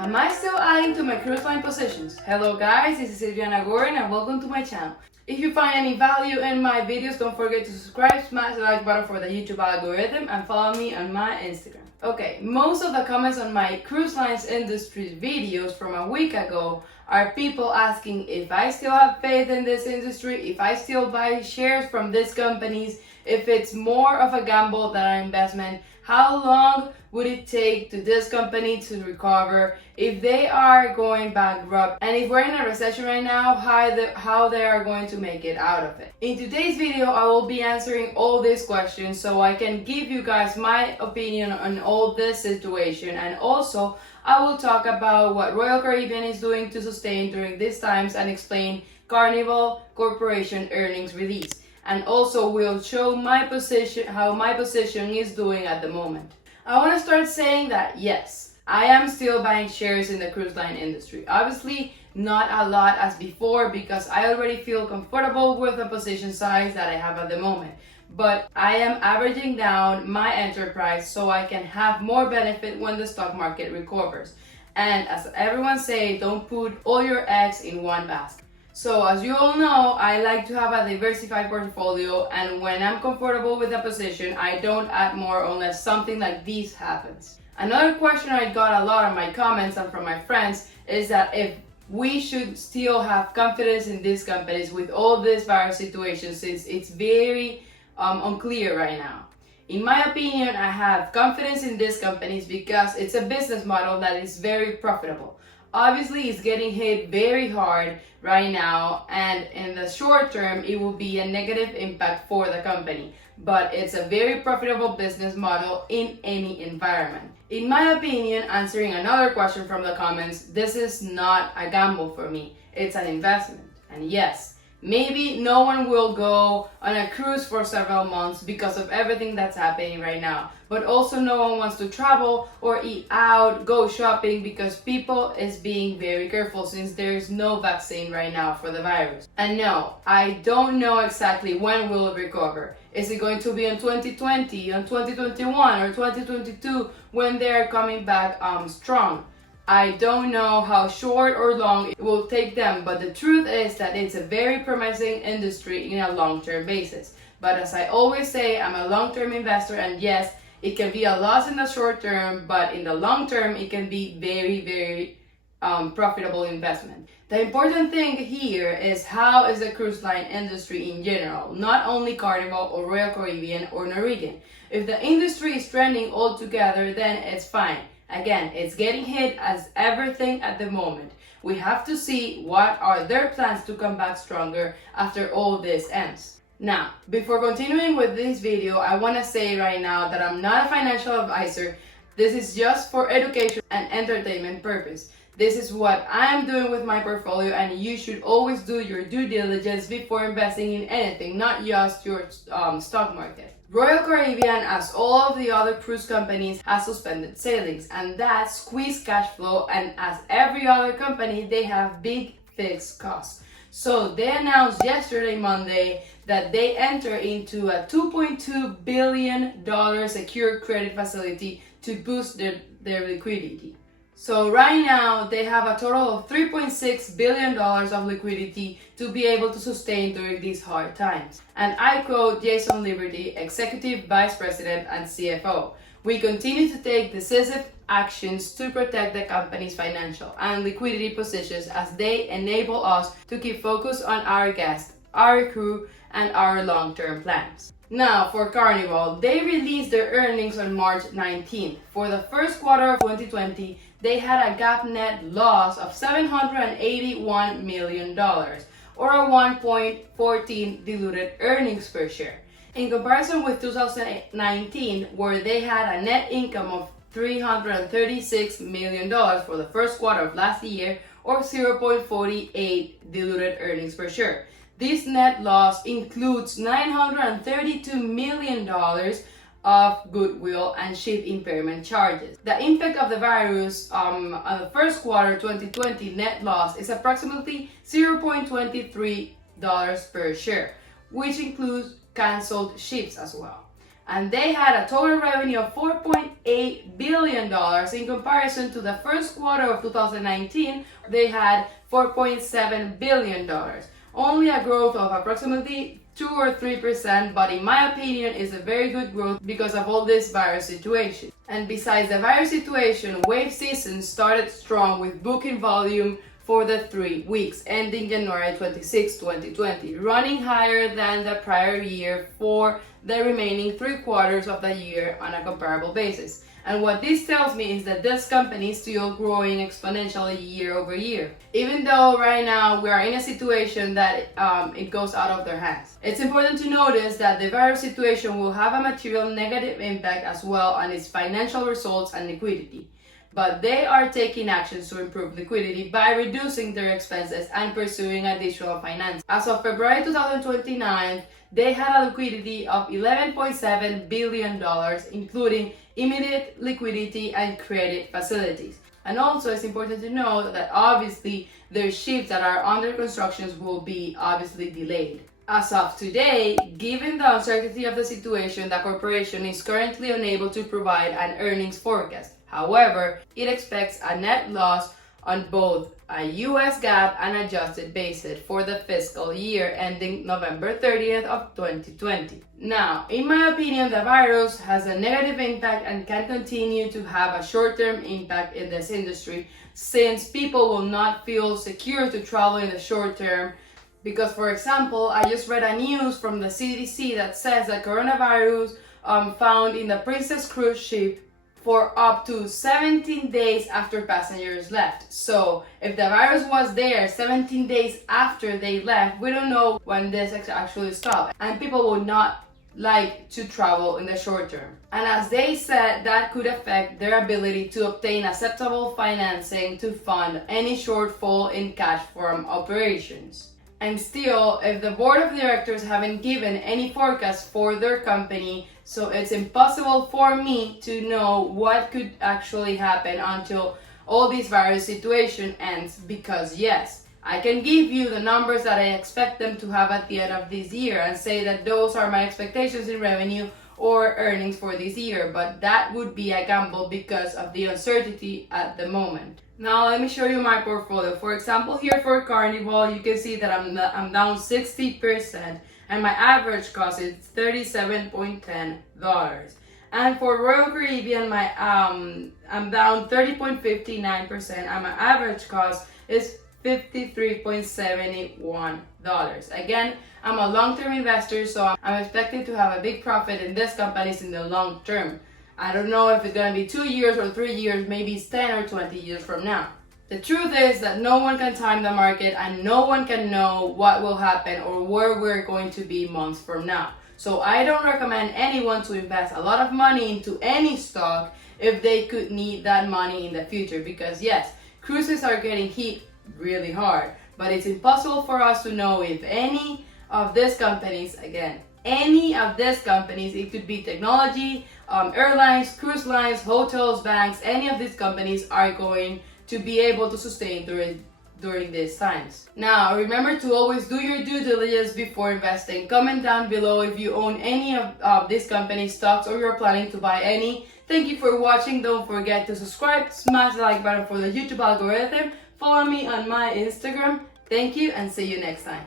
Am I still adding to my cruise line positions? Hello guys, this is Adriana Gorrin and welcome to my channel. If you find any value in my videos, don't forget to subscribe, smash the like button for the YouTube algorithm, and follow me on my Instagram. Okay, most of the comments on my cruise lines industry videos from a week ago are people asking if I still have faith in this industry, if I still buy shares from these companies, if it's more of a gamble than an investment, how long would it take to this company to recover, if they are going bankrupt, and if we're in a recession right now, how they are going to make it out of it. In today's video, I will be answering all these questions so I can give you guys my opinion on all this situation, and also I will talk about what Royal Caribbean is doing to sustain during these times and explain Carnival Corporation earnings release. And also we'll show my position, how my position is doing at the moment. I want to start saying that yes, I am still buying shares in the cruise line industry. Obviously not a lot as before because I already feel comfortable with the position size that I have at the moment. But I am averaging down my enterprise so I can have more benefit when the stock market recovers. And as everyone say, don't put all your eggs in one basket. So as you all know, I like to have a diversified portfolio, and when I'm comfortable with a position, I don't add more unless something like this happens. Another question I got a lot on my comments and from my friends is that if we should still have confidence in these companies with all these virus situations, since it's very unclear right now. In my opinion, I have confidence in these companies because it's a business model that is very profitable. Obviously, it's getting hit very hard right now, and in the short term, it will be a negative impact for the company. But it's a very profitable business model in any environment. In my opinion, answering another question from the comments, this is not a gamble for me. It's an investment. And yes, maybe no one will go on a cruise for several months because of everything that's happening right now. But also no one wants to travel or eat out, go shopping, because people is being very careful since there is no vaccine right now for the virus. And no, I don't know exactly when will it recover. Is it going to be in 2020, on 2021, or 2022 when they're coming back strong? I don't know how short or long it will take them, but the truth is that it's a very promising industry in a long-term basis. But as I always say, I'm a long-term investor, and yes, it can be a loss in the short term, but in the long term, it can be very profitable investment. The important thing here is how is the cruise line industry in general, not only Carnival or Royal Caribbean or Norwegian. If the industry is trending all together, then it's fine. Again, it's getting hit as everything at the moment. We have to see what are their plans to come back stronger after all this ends. Now, before continuing with this video, I want to say right now that I'm not a financial advisor. This is just for education and entertainment purpose. This is what I'm doing with my portfolio, and you should always do your due diligence before investing in anything, not just your stock market. Royal Caribbean, as all of the other cruise companies, has suspended sailings, and that squeezed cash flow, and as every other company, they have big fixed costs. So they announced yesterday, Monday, that they enter into a $2.2 billion secured credit facility to boost their liquidity. So right now, they have a total of $3.6 billion of liquidity to be able to sustain during these hard times. And I quote Jason Liberty, Executive Vice President and CFO, "We continue to take decisive actions to protect the company's financial and liquidity positions as they enable us to keep focused on our guests, our crew, and our long-term plans." Now, for Carnival, they released their earnings on March 19th. For the first quarter of 2020, they had a GAAP net loss of $781 million, or a 1.14 diluted earnings per share. In comparison with 2019, where they had a net income of $336 million for the first quarter of last year, or 0.48 diluted earnings per share. This net loss includes $932 million of goodwill and ship impairment charges. The impact of the virus on the first quarter 2020 net loss is approximately $0.23 per share, which includes canceled ships as well. and they had a total revenue of $4.8 billion. In comparison to the first quarter of 2019, they had $4.7 billion. Only a growth of approximately 2 or 3%, but in my opinion is a very good growth because of all this virus situation. And besides the virus situation, wave season started strong with booking volume for the 3 weeks ending January 26, 2020, running higher than the prior year for the remaining 3 quarters of the year on a comparable basis. And what this tells me is that this company is still growing exponentially year over year, even though right now we are in a situation that it goes out of their hands. It's important to notice that the virus situation will have a material negative impact as well on its financial results and liquidity. But they are taking actions to improve liquidity by reducing their expenses and pursuing additional finance. As of February 2029, they had a liquidity of $11.7 billion, including immediate liquidity and credit facilities. And also it's important to know that obviously their ships that are under construction will be obviously delayed. As of today, given the uncertainty of the situation, the corporation is currently unable to provide an earnings forecast. However, it expects a net loss on both a US GAAP and adjusted basis for the fiscal year ending November 30th of 2020. Now, in my opinion, the virus has a negative impact and can continue to have a short-term impact in this industry since people will not feel secure to travel in the short term. Because, for example, I just read a news from the CDC that says that coronavirus found in the Princess cruise ship for up to 17 days after passengers left. So if the virus was there 17 days after they left, we don't know when this actually stopped. And people would not like to travel in the short term. And as they said, that could affect their ability to obtain acceptable financing to fund any shortfall in cash from operations. And still, if the board of directors haven't given any forecast for their company, so it's impossible for me to know what could actually happen until all this virus situation ends. Because yes, I can give you the numbers that I expect them to have at the end of this year and say that those are my expectations in revenue or earnings for this year, but that would be a gamble because of the uncertainty at the moment. Now let me show you my portfolio. For example, here for Carnival, you can see that I'm down 60% and my average cost is $37.10. And for Royal Caribbean, I'm down 30.59% and my average cost is $53.71. Again, I'm a long-term investor, so I'm expecting to have a big profit in these companies in the long term. I don't know if it's going to be 2 years or 3 years, maybe it's 10 or 20 years from now. The truth is that no one can time the market and no one can know what will happen or where we're going to be months from now. So I don't recommend anyone to invest a lot of money into any stock if they could need that money in the future, because yes, cruises are getting hit really hard, but it's impossible for us to know if any of these companies, again, any of these companies, it could be technology, airlines, cruise lines, hotels, banks, any of these companies are going to be able to sustain during these times. Now, remember to always do your due diligence before investing. Comment down below if you own any of these companies' stocks or you're planning to buy any. Thank you for watching. Don't forget to subscribe, smash the like button for the YouTube algorithm. Follow me on my Instagram. Thank you and see you next time.